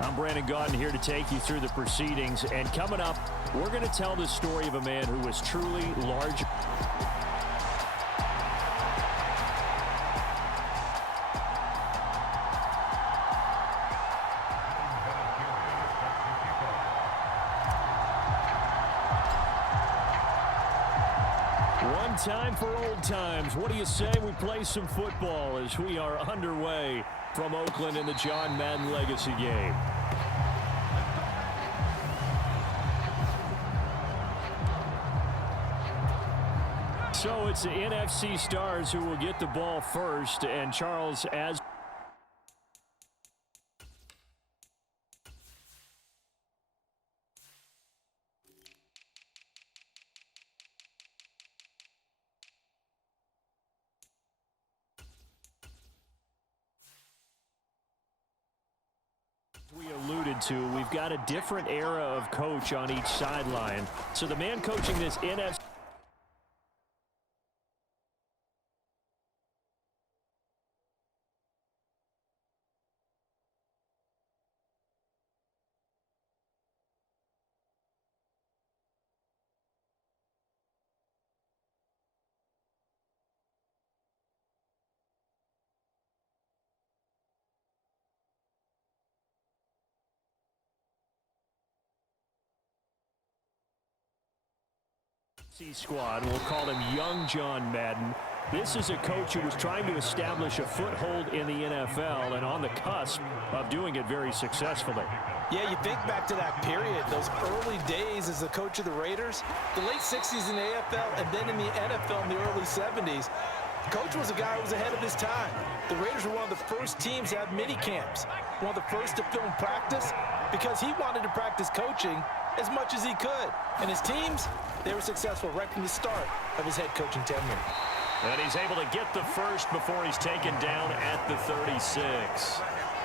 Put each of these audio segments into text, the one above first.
I'm Brandon Gaudin here to take you through the proceedings. And coming up, we're going to tell the story of a man who was truly large. One time for old times. What do you say we play some football as we are underway from Oakland in the John Madden Legacy game. So it's the NFC Stars who will get the ball first, and Charles, as we alluded to, we've got a different era of coach on each sideline. So the man coaching this NFC squad. We'll call him Young John Madden. This is a coach who was trying to establish a foothold in the NFL and on the cusp of doing it very successfully. Yeah, you think back to that period, those early days as the coach of the Raiders, the late 60s in the AFL and then in the NFL in the early 70s. The coach was a guy who was ahead of his time. The Raiders were one of the first teams to have mini camps, one of the first to film practice because he wanted to practice coaching as much as he could. And his teams, they were successful right from the start of his head coaching tenure. And he's able to get the first before he's taken down at the 36.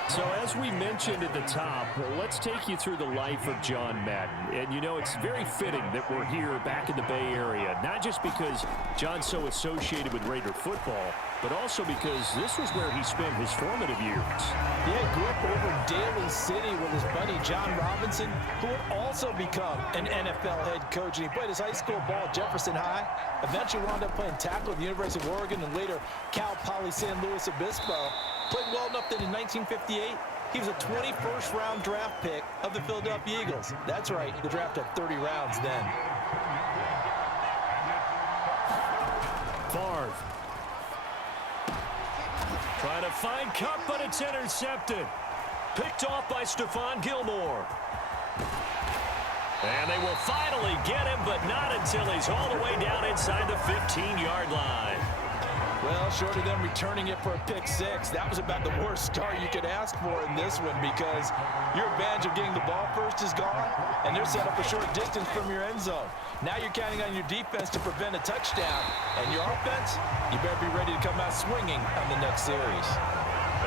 So as we mentioned at the top, let's take you through the life of John Madden. And you know, it's very fitting that we're here back in the Bay Area, not just because John's so associated with Raider football, but also because this was where he spent his formative years. Yeah, he grew up over in Daly City with his buddy John Robinson, who would also become an NFL head coach. And he played his high school ball at Jefferson High, eventually wound up playing tackle at the University of Oregon and later Cal Poly San Luis Obispo. Played well enough that in 1958, he was a 21st round draft pick of the Philadelphia Eagles. That's right, the draft had 30 rounds then. Favre. Trying to find Cup, but it's intercepted. Picked off by Stephon Gilmore. And they will finally get him, but not until he's all the way down inside the 15-yard line. Well, short of them returning it for a pick six, that was about the worst start you could ask for in this one because your advantage of getting the ball first is gone, and they're set up a short distance from your end zone. Now you're counting on your defense to prevent a touchdown, and your offense, you better be ready to come out swinging on the next series.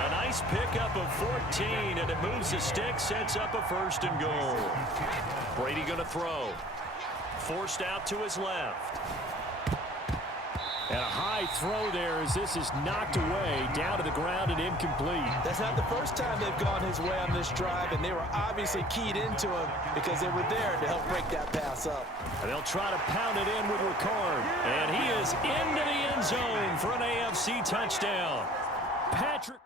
A nice pickup of 14, and it moves the stick, sets up a 1st and goal. Brady going to throw. Forced out to his left. And a high throw there as this is knocked away, down to the ground and incomplete. That's not the first time they've gone his way on this drive, and they were obviously keyed into him because they were there to help break that pass up. And they'll try to pound it in with Ricard. And he is into the end zone for an AFC touchdown. Patrick.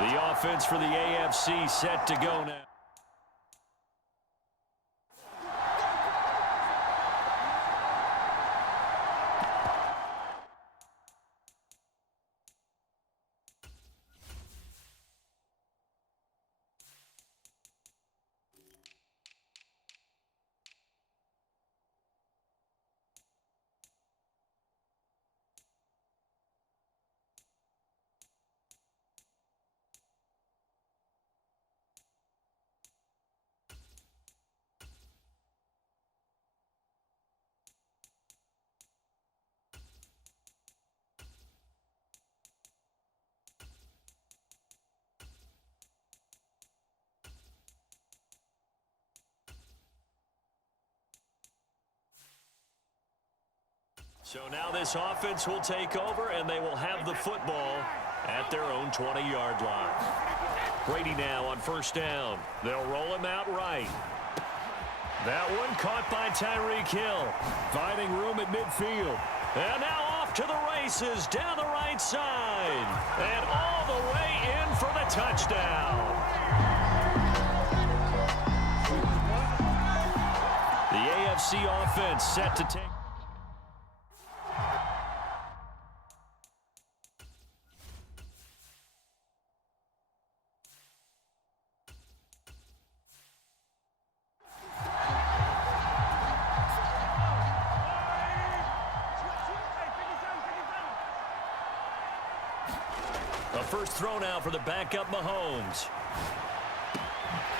The offense for the AFC set to go now. So now this offense will take over, and they will have the football at their own 20-yard line. Brady now on first down. They'll roll him out right. That one caught by Tyreek Hill. Finding room at midfield. And now off to the races down the right side. And all the way in for the touchdown. The AFC offense set to take. A first throw now for the backup Mahomes.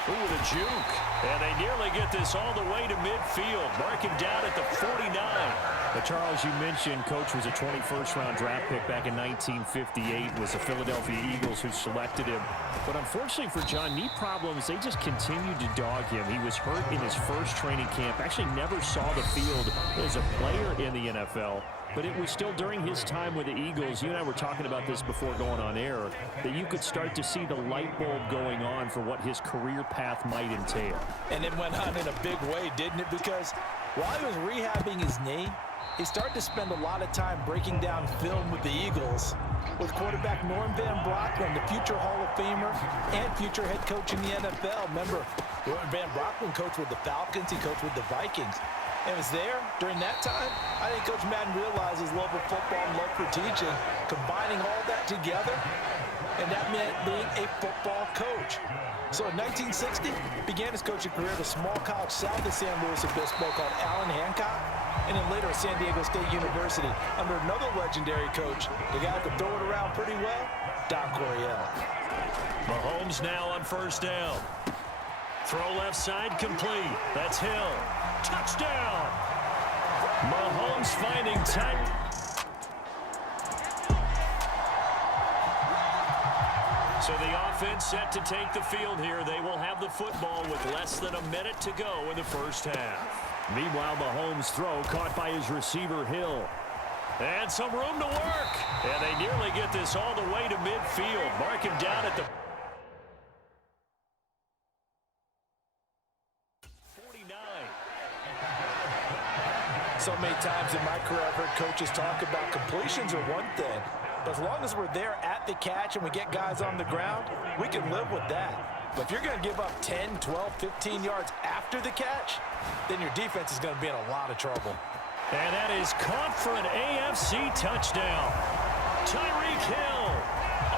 Ooh, the juke. And they nearly get this all the way to midfield. Mark him down at the 49. But Charles, you mentioned Coach was a 21st-round draft pick back in 1958. It was the Philadelphia Eagles who selected him. But unfortunately for John, knee problems, they just continued to dog him. He was hurt in his first training camp. Actually never saw the field as a player in the NFL. But it was still during his time with the Eagles, you and I were talking about this before going on air, that you could start to see the light bulb going on for what his career path might entail. And it went on in a big way, didn't it? Because while he was rehabbing his knee, he started to spend a lot of time breaking down film with the Eagles, with quarterback Norm Van Brocklin, the future Hall of Famer and future head coach in the NFL. Remember, Van Brocklin coached with the Falcons, he coached with the Vikings. And was there during that time. I think Coach Madden realized his love of football and love for teaching, combining all that together, and that meant being a football coach. So in 1960, began his coaching career at a small college south of San Luis Obispo called Allen Hancock, and then later at San Diego State University under another legendary coach, the guy who could throw it around pretty well, Don Coryell. Mahomes now on first down. Throw left side complete. That's Hill. Touchdown! Mahomes finding time. So the offense set to take the field here. They will have the football with less than a minute to go in the first half. Meanwhile, Mahomes' throw caught by his receiver, Hill. And some room to work. And they nearly get this all the way to midfield. Mark him down at the 49. So many times in my career, I've heard coaches talk about completions are one thing, but as long as we're there at the catch and we get guys on the ground, we can live with that. But if you're going to give up 10, 12, 15 yards after the catch, then your defense is going to be in a lot of trouble. And that is caught for an AFC touchdown. Tyreek Hill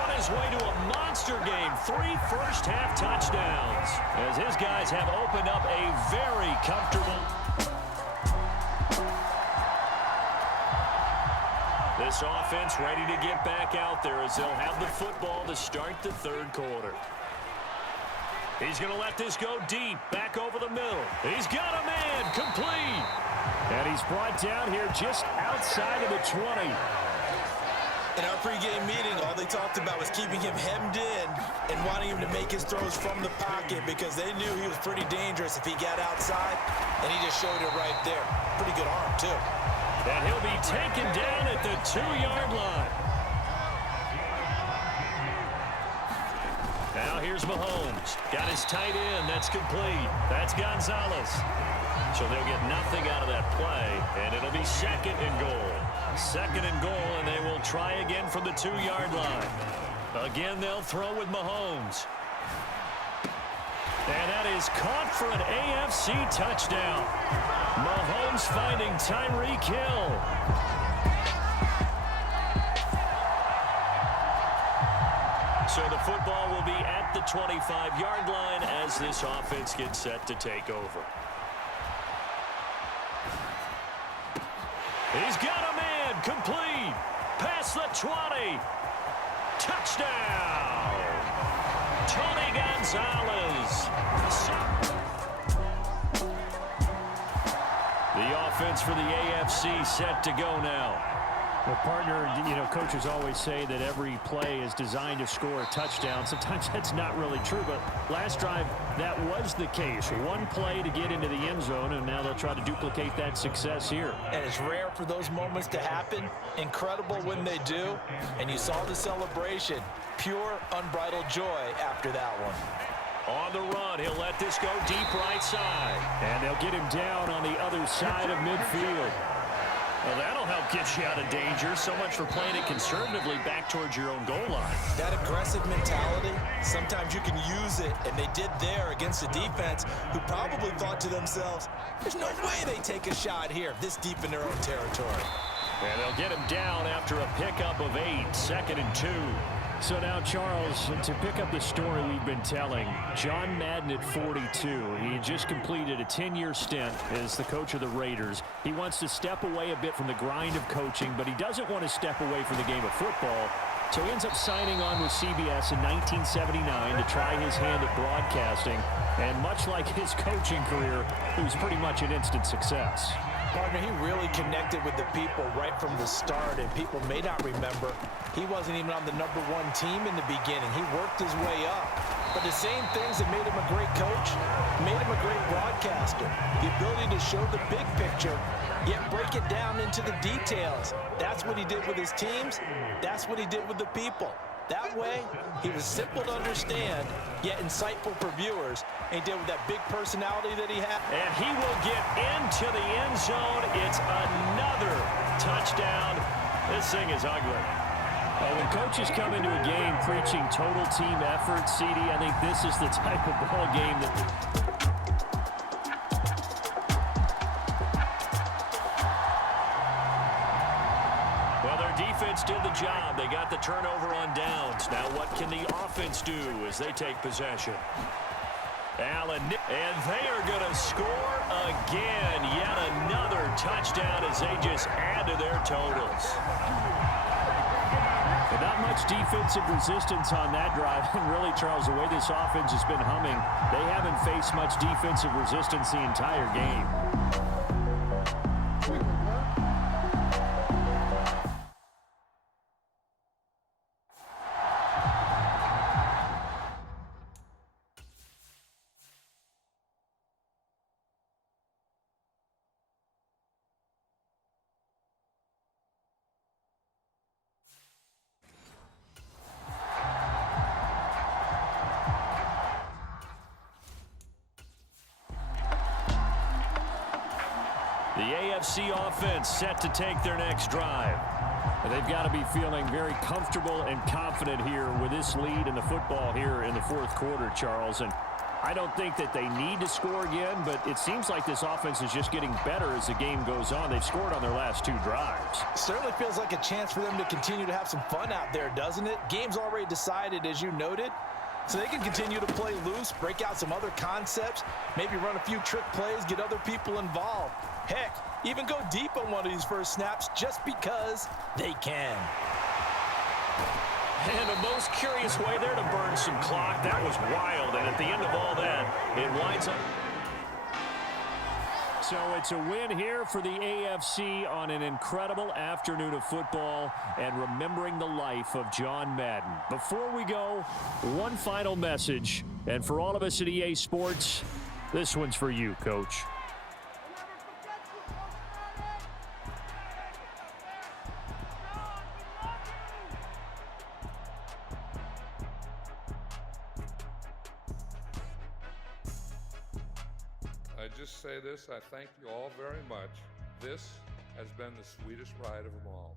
on his way to a monster game. 3 first-half touchdowns as his guys have opened up a very comfortable. This offense ready to get back out there as they'll have the football to start the third quarter. He's going to let this go deep, back over the middle. He's got a man, complete. And he's brought down here just outside of the 20. In our pregame meeting, all they talked about was keeping him hemmed in and wanting him to make his throws from the pocket because they knew he was pretty dangerous if he got outside, and he just showed it right there. Pretty good arm, too. And he'll be taken down at the 2-yard line. Now here's Mahomes. Got his tight end. That's complete. That's Gonzalez. So they'll get nothing out of that play, and it'll be second and goal. Second and goal, and they will try again from the 2-yard line. Again, they'll throw with Mahomes. And that is caught for an AFC touchdown. Mahomes finding Tyreek Hill. So the football will be at the 25-yard line as this offense gets set to take over. He's got a man, complete. Past the 20. Touchdown. Tony Gonzalez. The offense for the AFC set to go now. Well, partner, coaches always say that every play is designed to score a touchdown. Sometimes that's not really true, but last drive, that was the case. One play to get into the end zone, and now they'll try to duplicate that success here. And it's rare for those moments to happen. Incredible when they do. And you saw the celebration. Pure, unbridled joy after that one. On the run, he'll let this go deep right side. And they'll get him down on the other side of midfield. Well, that'll help get you out of danger. So much for playing it conservatively back towards your own goal line. That aggressive mentality, sometimes you can use it, and they did there against a defense who probably thought to themselves, there's no way they take a shot here this deep in their own territory. And they'll get him down after a pickup of 8, 2nd and 2. So now, Charles, to pick up the story we've been telling, John Madden at 42, he had just completed a 10-year stint as the coach of the Raiders. He wants to step away a bit from the grind of coaching, but he doesn't want to step away from the game of football. So he ends up signing on with CBS in 1979 to try his hand at broadcasting. And much like his coaching career, it was pretty much an instant success. Partner, he really connected with the people right from the start, and people may not remember, he wasn't even on the #1 team in the beginning. He worked his way up. But the same things that made him a great coach made him a great broadcaster. The ability to show the big picture, yet break it down into the details. That's what he did with his teams. That's what he did with the people. That way, he was simple to understand, yet insightful for viewers. And he did with that big personality that he had. And he will get into the end zone. It's another touchdown. This thing is ugly. Well, when coaches come into a game preaching total team effort, CD, I think this is the type of ball game that... Defense did the job. They got the turnover on downs. Now what can the offense do as they take possession? Allen, and they are going to score again. Yet another touchdown as they just add to their totals. And not much defensive resistance on that drive. And really, Charles, the way this offense has been humming, they haven't faced much defensive resistance the entire game. The AFC offense set to take their next drive. They've got to be feeling very comfortable and confident here with this lead in the football here in the fourth quarter, Charles. And I don't think that they need to score again, but it seems like this offense is just getting better as the game goes on. They've scored on their last 2 drives. Certainly feels like a chance for them to continue to have some fun out there, doesn't it? Game's already decided, as you noted. So they can continue to play loose, break out some other concepts, maybe run a few trick plays, get other people involved. Heck, even go deep on one of these first snaps just because they can. And the most curious way there to burn some clock. That was wild. And at the end of all that, it winds up. So it's a win here for the AFC on an incredible afternoon of football and remembering the life of John Madden. Before we go, one final message. And for all of us at EA Sports, this one's for you, Coach. I just say this, I thank you all very much. This has been the sweetest ride of them all.